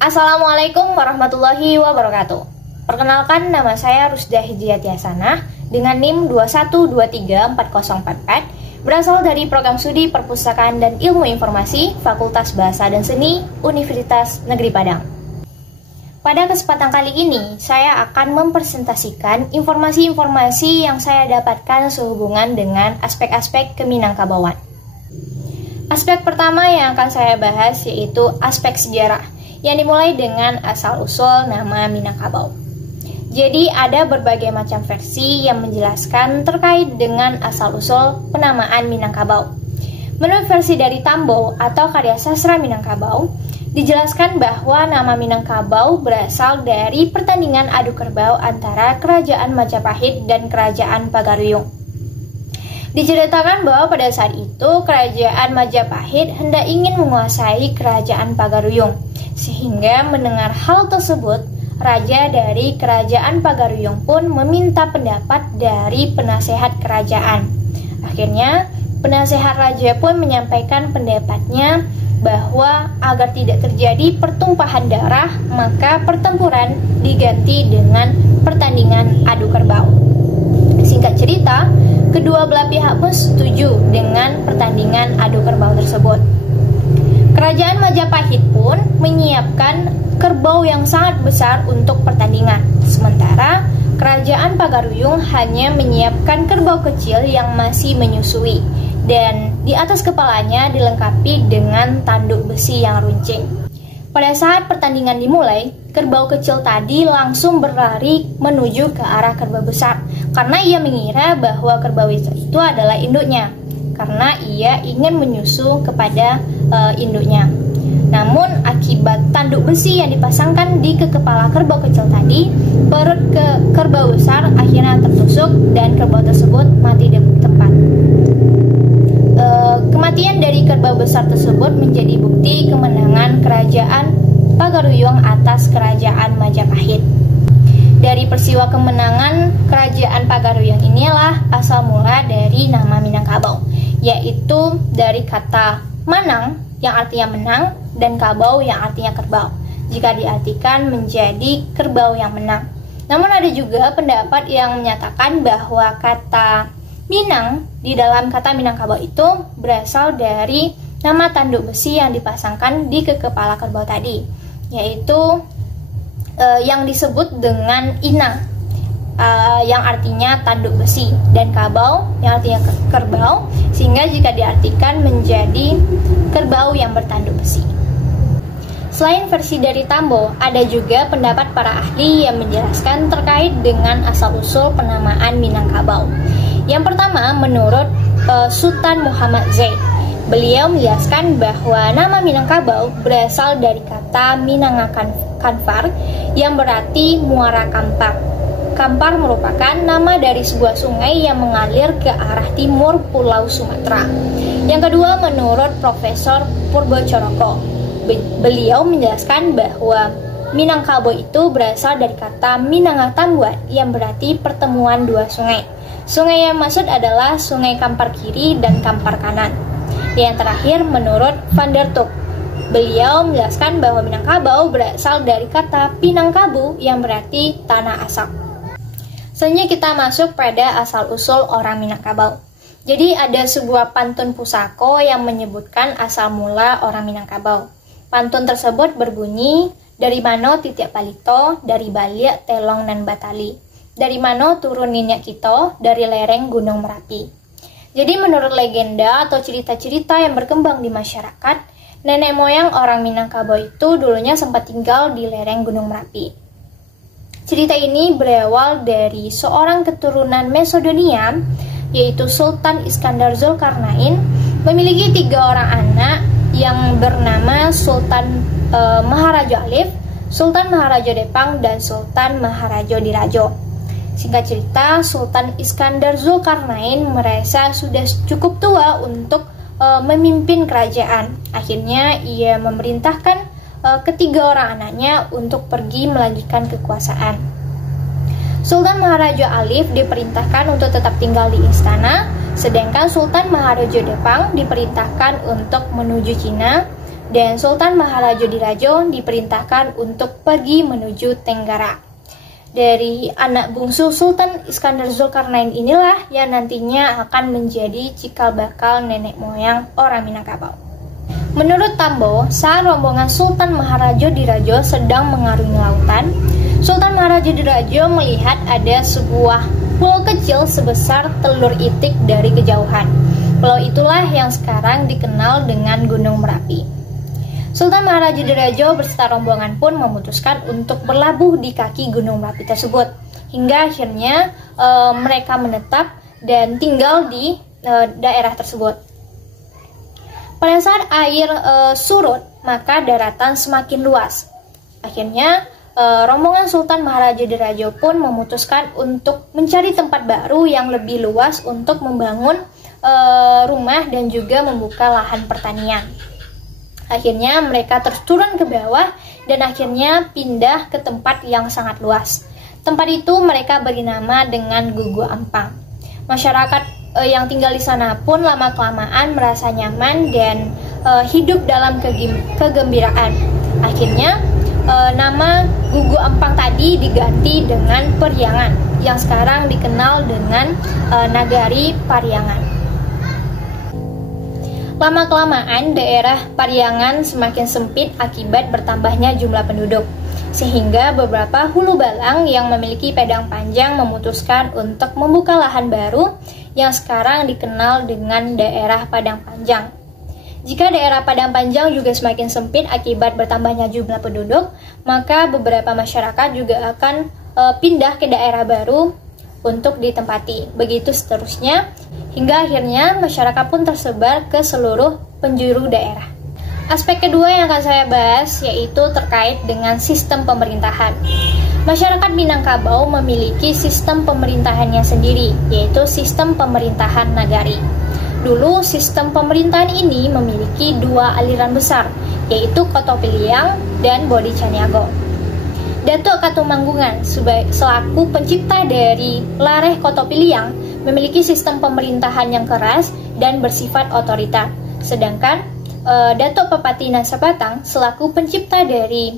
Assalamualaikum warahmatullahi wabarakatuh. Perkenalkan, nama saya Rusdah Hidayati Hasanah dengan NIM 21234044, berasal dari Program Studi Perpustakaan dan Ilmu Informasi Fakultas Bahasa dan Seni Universitas Negeri Padang. Pada kesempatan kali ini, saya akan mempresentasikan informasi-informasi yang saya dapatkan sehubungan dengan aspek-aspek Keminangkabauan. Aspek pertama yang akan saya bahas yaitu aspek sejarah, yang dimulai dengan asal-usul nama Minangkabau. Jadi ada berbagai macam versi yang menjelaskan terkait dengan asal-usul penamaan Minangkabau. Menurut versi dari Tambo atau Karya Sastra Minangkabau, dijelaskan bahwa nama Minangkabau berasal dari pertandingan adu kerbau antara Kerajaan Majapahit dan Kerajaan Pagaruyung. Diceritakan bahwa pada saat itu Kerajaan Majapahit hendak ingin menguasai Kerajaan Pagaruyung, sehingga mendengar hal tersebut, raja dari Kerajaan Pagaruyung pun meminta pendapat dari penasehat kerajaan. Akhirnya, penasehat raja pun menyampaikan pendapatnya bahwa agar tidak terjadi pertumpahan darah, maka pertempuran diganti dengan pertandingan adu kerbau. Singkat cerita, kedua belah pihak pun setuju dengan pertandingan adu kerbau tersebut. Kerajaan Majapahit pun menyiapkan kerbau yang sangat besar untuk pertandingan, sementara Kerajaan Pagaruyung hanya menyiapkan kerbau kecil yang masih menyusui, dan di atas kepalanya dilengkapi dengan tanduk besi yang runcing. Pada saat pertandingan dimulai, kerbau kecil tadi langsung berlari menuju ke arah kerbau besar, karena ia mengira bahwa kerbau itu adalah induknya, karena ia ingin menyusu kepada induknya. Namun akibat tanduk besi yang dipasangkan di kepala kerbau kecil tadi, perut kerbau besar akhirnya tertusuk dan kerbau tersebut mati di tempat. Kematian dari kerbau besar tersebut menjadi bukti kemenangan Kerajaan Pagaruyung atas Kerajaan Majapahit. Dari peristiwa kemenangan Kerajaan Pagaruyung inilah asal mula dari nama Minangkabau, yaitu dari kata manang yang artinya menang dan kabau yang artinya kerbau, jika diartikan menjadi kerbau yang menang. Namun ada juga pendapat yang menyatakan bahwa kata Minang di dalam kata Minangkabau itu berasal dari nama tanduk besi yang dipasangkan di kepala kerbau tadi, yaitu yang disebut dengan inang, yang artinya tanduk besi, dan kabau yang artinya kerbau, sehingga jika diartikan menjadi kerbau yang bertanduk besi. Selain versi dari Tambo, ada juga pendapat para ahli yang menjelaskan terkait dengan asal-usul penamaan Minangkabau. Yang pertama, menurut Sultan Muhammad Zaid, beliau menjelaskan bahwa nama Minangkabau berasal dari kata Minangakanfar yang berarti muara kampar. Kampar merupakan nama dari sebuah sungai yang mengalir ke arah timur Pulau Sumatera. Yang kedua, menurut Profesor Purbocoroko, beliau menjelaskan bahwa Minangkabau itu berasal dari kata Minangatambuat yang berarti pertemuan dua sungai. Sungai yang maksud adalah Sungai Kampar Kiri dan Kampar Kanan. Yang terakhir, menurut Van der Tuk, beliau menjelaskan bahwa Minangkabau berasal dari kata Pinangkabu yang berarti tanah asal. Selanjutnya kita masuk pada asal-usul orang Minangkabau. Jadi ada sebuah pantun pusako yang menyebutkan asal mula orang Minangkabau. Pantun tersebut berbunyi, dari mano titiak palito, dari baliak telong nan batali. Dari mano turun ninyak kita, dari lereng Gunung Merapi. Jadi menurut legenda atau cerita-cerita yang berkembang di masyarakat, nenek moyang orang Minangkabau itu dulunya sempat tinggal di lereng Gunung Merapi. Cerita ini berawal dari seorang keturunan Macedonia, yaitu Sultan Iskandar Zulkarnain, memiliki 3 orang anak yang bernama Sultan Maharaja Alif, Sultan Maharaja Depang, dan Sultan Maharaja Dirajo. Singkat cerita, Sultan Iskandar Zulkarnain merasa sudah cukup tua untuk memimpin kerajaan. Akhirnya ia memerintahkan ketiga orang anaknya untuk pergi melanjutkan kekuasaan. Sultan Maharaja Alif diperintahkan untuk tetap tinggal di istana, sedangkan Sultan Maharaja Depang diperintahkan untuk menuju Cina dan Sultan Maharaja Diraja diperintahkan untuk pergi menuju Tenggara. Dari anak bungsu Sultan Iskandar Zulkarnain inilah yang nantinya akan menjadi cikal bakal nenek moyang orang Minangkabau. Menurut Tambo, saat rombongan Sultan Maharaja Diraja sedang mengarungi lautan, Sultan Maharaja Diraja melihat ada sebuah pulau kecil sebesar telur itik dari kejauhan. Pulau itulah yang sekarang dikenal dengan Gunung Merapi. Sultan Maharaja Diraja beserta rombongan pun memutuskan untuk berlabuh di kaki Gunung Merapi tersebut. Hingga akhirnya mereka menetap dan tinggal di daerah tersebut. Pada saat air surut, maka daratan semakin luas. Akhirnya rombongan Sultan Maharaja Diraja pun memutuskan untuk mencari tempat baru yang lebih luas untuk membangun rumah dan juga membuka lahan pertanian. Akhirnya mereka turun ke bawah dan akhirnya pindah ke tempat yang sangat luas. Tempat itu mereka beri nama dengan Gugu Ampang. Masyarakat yang tinggal di sana pun lama-kelamaan merasa nyaman dan hidup dalam kegembiraan. Akhirnya nama Gugu Ampang tadi diganti dengan Periangan yang sekarang dikenal dengan Nagari Pariangan. Lama-kelamaan daerah Pariangan semakin sempit akibat bertambahnya jumlah penduduk, sehingga beberapa hulu balang yang memiliki pedang panjang memutuskan untuk membuka lahan baru yang sekarang dikenal dengan daerah Padang Panjang. Jika daerah Padang Panjang juga semakin sempit akibat bertambahnya jumlah penduduk, maka beberapa masyarakat juga akan pindah ke daerah baru untuk ditempati. Begitu seterusnya, hingga akhirnya masyarakat pun tersebar ke seluruh penjuru daerah. Aspek kedua yang akan saya bahas yaitu terkait dengan sistem pemerintahan. Masyarakat Minangkabau memiliki sistem pemerintahannya sendiri, yaitu sistem pemerintahan nagari. Dulu sistem pemerintahan ini memiliki dua aliran besar, yaitu Kotopiliang dan Bodi Caniago. Datuk Katumanggungan selaku pencipta dari Lareh Kotopiliang memiliki sistem pemerintahan yang keras dan bersifat otoriter. Sedangkan Datuk Pepati Nasabatang selaku pencipta dari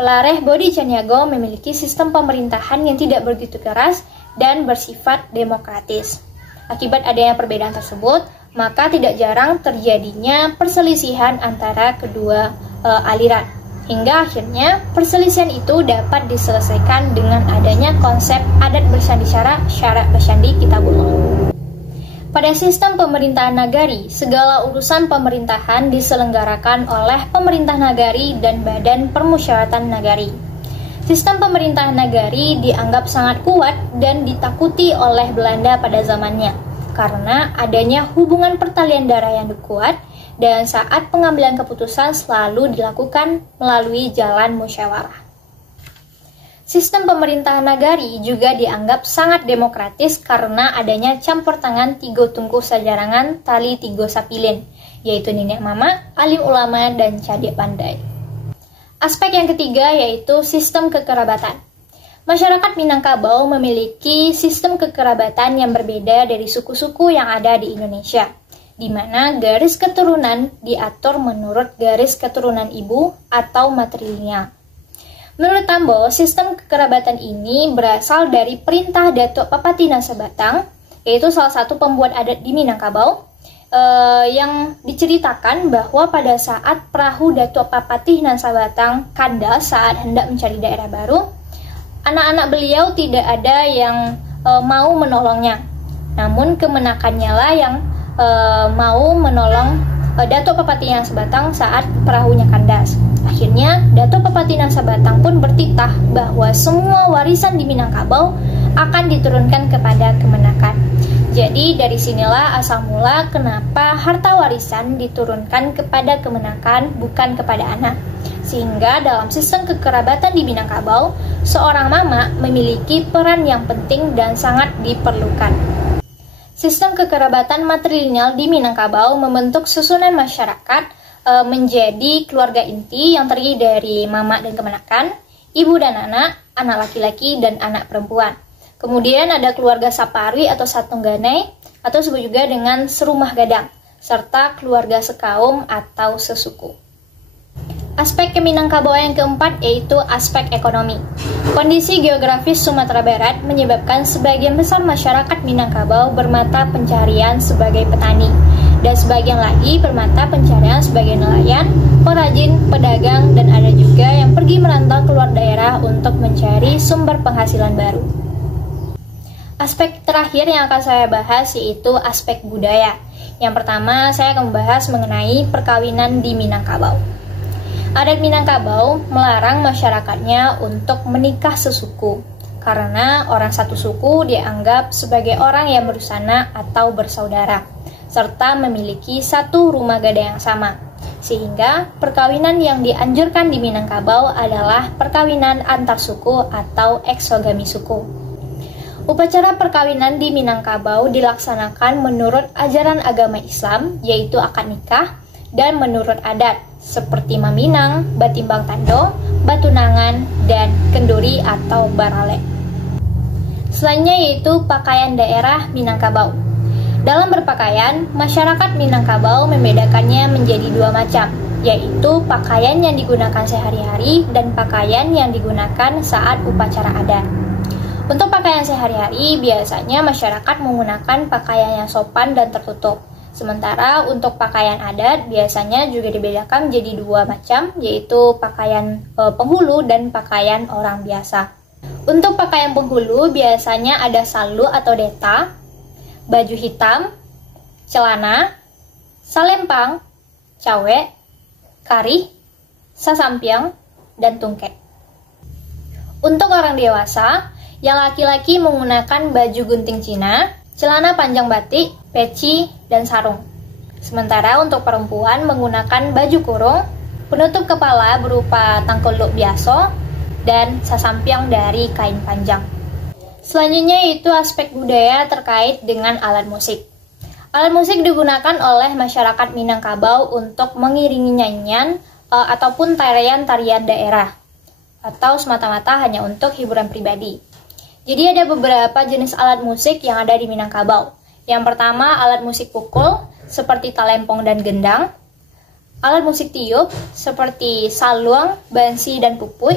Lareh Bodi Caniago memiliki sistem pemerintahan yang tidak begitu keras dan bersifat demokratis. Akibat adanya perbedaan tersebut, maka tidak jarang terjadinya perselisihan antara kedua aliran. Hingga akhirnya perselisihan itu dapat diselesaikan dengan adanya konsep adat bersandi syarat bersandi kitabullah. Pada sistem pemerintahan nagari, segala urusan pemerintahan diselenggarakan oleh pemerintah nagari dan badan permusyawaratan nagari. Sistem pemerintahan nagari dianggap sangat kuat dan ditakuti oleh Belanda pada zamannya, karena adanya hubungan pertalian darah yang kuat dan saat pengambilan keputusan selalu dilakukan melalui jalan musyawarah. Sistem pemerintahan nagari juga dianggap sangat demokratis karena adanya campur tangan tiga tungku sajarangan tali tiga sapilin, yaitu nenek mama, alim ulama, dan cadik pandai. Aspek yang ketiga yaitu sistem kekerabatan. Masyarakat Minangkabau memiliki sistem kekerabatan yang berbeda dari suku-suku yang ada di Indonesia, di mana garis keturunan diatur menurut garis keturunan ibu atau matrilineal. Menurut Tambo, sistem kekerabatan ini berasal dari perintah Datuk Pepati Nasabatang, yaitu salah satu pembuat adat di Minangkabau, yang diceritakan bahwa pada saat perahu Datuk Pepati Nasabatang kandas saat hendak mencari daerah baru, anak-anak beliau tidak ada yang mau menolongnya. Namun kemenakannya lah yang mau menolong Datuk Pepati Nasabatang saat perahunya kandas. Akhirnya, Datuk Pepati Nasabatang pun bertitah bahwa semua warisan di Minangkabau akan diturunkan kepada kemenakan. Jadi, dari sinilah asal mula kenapa harta warisan diturunkan kepada kemenakan bukan kepada anak. Sehingga dalam sistem kekerabatan di Minangkabau, seorang mama memiliki peran yang penting dan sangat diperlukan. Sistem kekerabatan matrilineal di Minangkabau membentuk susunan masyarakat menjadi keluarga inti yang terdiri dari mama dan kemenakan, ibu dan anak laki-laki dan anak perempuan. Kemudian ada keluarga sapari atau satungganai atau disebut juga dengan serumah gadang, serta keluarga sekaum atau sesuku. Aspek keminangkabauan yang keempat yaitu aspek ekonomi. Kondisi geografis Sumatera Barat menyebabkan sebagian besar masyarakat Minangkabau bermata pencarian sebagai petani, dan sebagian lagi bermata pencarian sebagai nelayan, pengrajin, pedagang, dan ada juga yang pergi merantau keluar daerah untuk mencari sumber penghasilan baru. Aspek terakhir yang akan saya bahas yaitu aspek budaya. Yang pertama, saya akan membahas mengenai perkawinan di Minangkabau. Adat Minangkabau melarang masyarakatnya untuk menikah sesuku, karena orang satu suku dianggap sebagai orang yang berusana atau bersaudara, serta memiliki satu rumah gada yang sama. Sehingga perkawinan yang dianjurkan di Minangkabau adalah perkawinan antar suku atau eksogami suku. Upacara perkawinan di Minangkabau dilaksanakan menurut ajaran agama Islam, yaitu akad nikah, dan menurut adat, seperti Maminang, Batimbang Tando, Batunangan, dan Kenduri atau Barale. Selanjutnya yaitu pakaian daerah Minangkabau. Dalam berpakaian, masyarakat Minangkabau membedakannya menjadi dua macam, yaitu pakaian yang digunakan sehari-hari dan pakaian yang digunakan saat upacara adat. Untuk pakaian sehari-hari, biasanya masyarakat menggunakan pakaian yang sopan dan tertutup. Sementara untuk pakaian adat biasanya juga dibedakan menjadi dua macam, yaitu pakaian penghulu dan pakaian orang biasa. Untuk pakaian penghulu biasanya ada salu atau deta, baju hitam, celana, salempang, cawe, karih, sasampiang, dan tungkek. Untuk orang dewasa, yang laki-laki menggunakan baju gunting Cina, celana panjang batik, peci, dan sarung. Sementara untuk perempuan menggunakan baju kurung, penutup kepala berupa tangkeluk biasa, dan sasampiang dari kain panjang. Selanjutnya yaitu aspek budaya terkait dengan alat musik. Alat musik digunakan oleh masyarakat Minangkabau untuk mengiringi nyanyian ataupun tarian-tarian daerah, atau semata-mata hanya untuk hiburan pribadi. Jadi ada beberapa jenis alat musik yang ada di Minangkabau. Yang pertama alat musik pukul seperti talempong dan gendang, alat musik tiup seperti saluang, bansi, dan pupuy,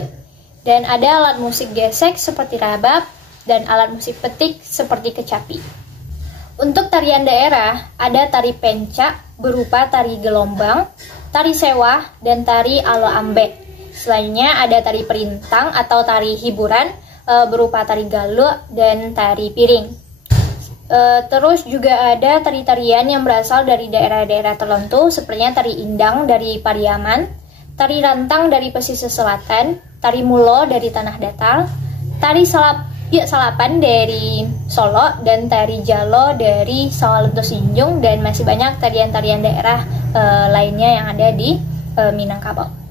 dan ada alat musik gesek seperti rabab, dan alat musik petik seperti kecapi. Untuk tarian daerah ada tari pencak berupa tari gelombang, tari sewah, dan tari alo ambek. Selanjutnya ada tari perintang atau tari hiburan berupa tari galuk dan tari piring. Terus juga ada tari-tarian yang berasal dari daerah-daerah tertentu, sepertinya tari indang dari Pariaman, tari rantang dari pesisir selatan, tari mulo dari tanah datar, tari salapan dari Solo, dan tari jalo dari Sawalunto Sinjung, dan masih banyak tarian-tarian daerah lainnya yang ada di Minangkabau.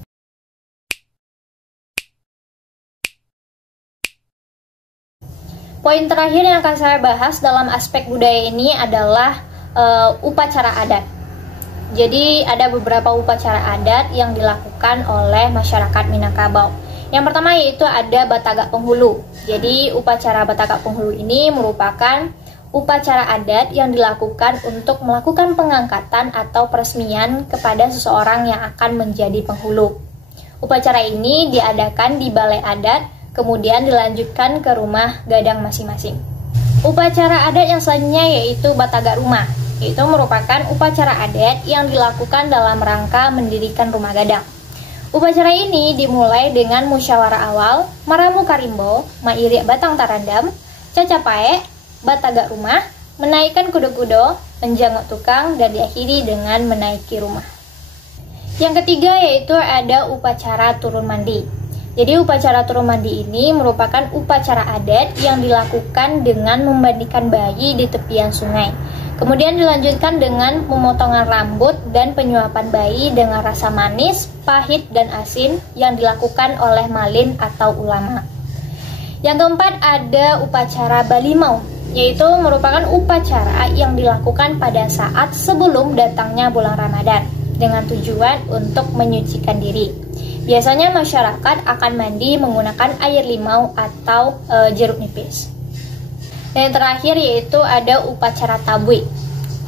Poin terakhir yang akan saya bahas dalam aspek budaya ini adalah upacara adat. Jadi ada beberapa upacara adat yang dilakukan oleh masyarakat Minangkabau. Yang pertama yaitu ada Batagak Penghulu. Jadi upacara Batagak Penghulu ini merupakan upacara adat yang dilakukan untuk melakukan pengangkatan atau peresmian kepada seseorang yang akan menjadi penghulu. Upacara ini diadakan di balai adat, kemudian dilanjutkan ke rumah gadang masing-masing. Upacara adat yang selanjutnya yaitu Batagak Rumah, yaitu merupakan upacara adat yang dilakukan dalam rangka mendirikan rumah gadang. Upacara ini dimulai dengan musyawarah awal, maramu karimbo, mairi batang tarandam, cacapae, Batagak Rumah, menaikkan kudo-kudo, menjangok tukang, dan diakhiri dengan menaiki rumah. Yang ketiga yaitu ada upacara turun mandi. Jadi upacara turun mandi ini merupakan upacara adat yang dilakukan dengan memandikan bayi di tepian sungai. Kemudian dilanjutkan dengan pemotongan rambut dan penyuapan bayi dengan rasa manis, pahit, dan asin yang dilakukan oleh malin atau ulama. Yang keempat ada upacara Balimau, yaitu merupakan upacara yang dilakukan pada saat sebelum datangnya bulan Ramadan dengan tujuan untuk menyucikan diri. Biasanya masyarakat akan mandi menggunakan air limau atau jeruk nipis. Dan yang terakhir yaitu ada upacara tabui.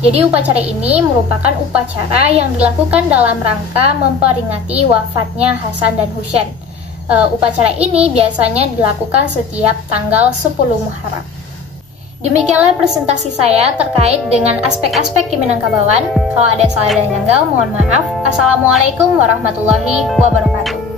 Jadi upacara ini merupakan upacara yang dilakukan dalam rangka memperingati wafatnya Hasan dan Husain. Upacara ini biasanya dilakukan setiap tanggal 10 Muharram. Demikianlah presentasi saya terkait dengan aspek-aspek di Minangkabauan. Kalau ada salah dan janggal, mohon maaf. Assalamualaikum warahmatullahi wabarakatuh.